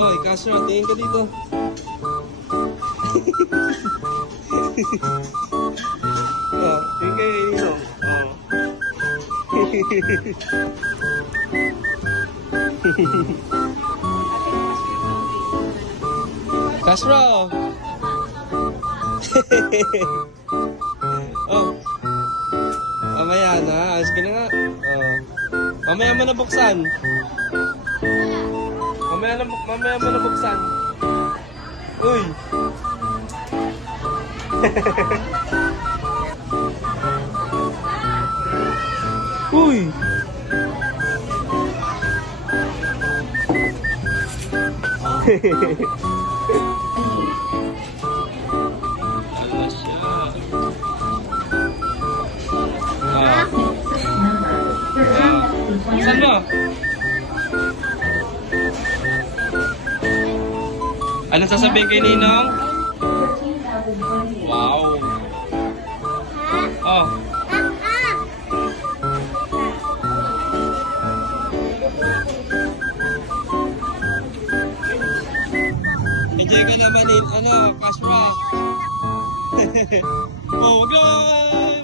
Hoy, Castro, tingin ka dito. Oh, tingin kayo Ninong. Castro! Oh. Mamaya na. Ayos ka na nga. Oh. Mamaya mo na buksan. Mamaya mo na buksan. Uy! Uy! Ala siya. Saan mo? Anong sasabihin kay Ninong? Wow! Oh! Enjoy ka naman din, Cashpa. Oh, wag lang!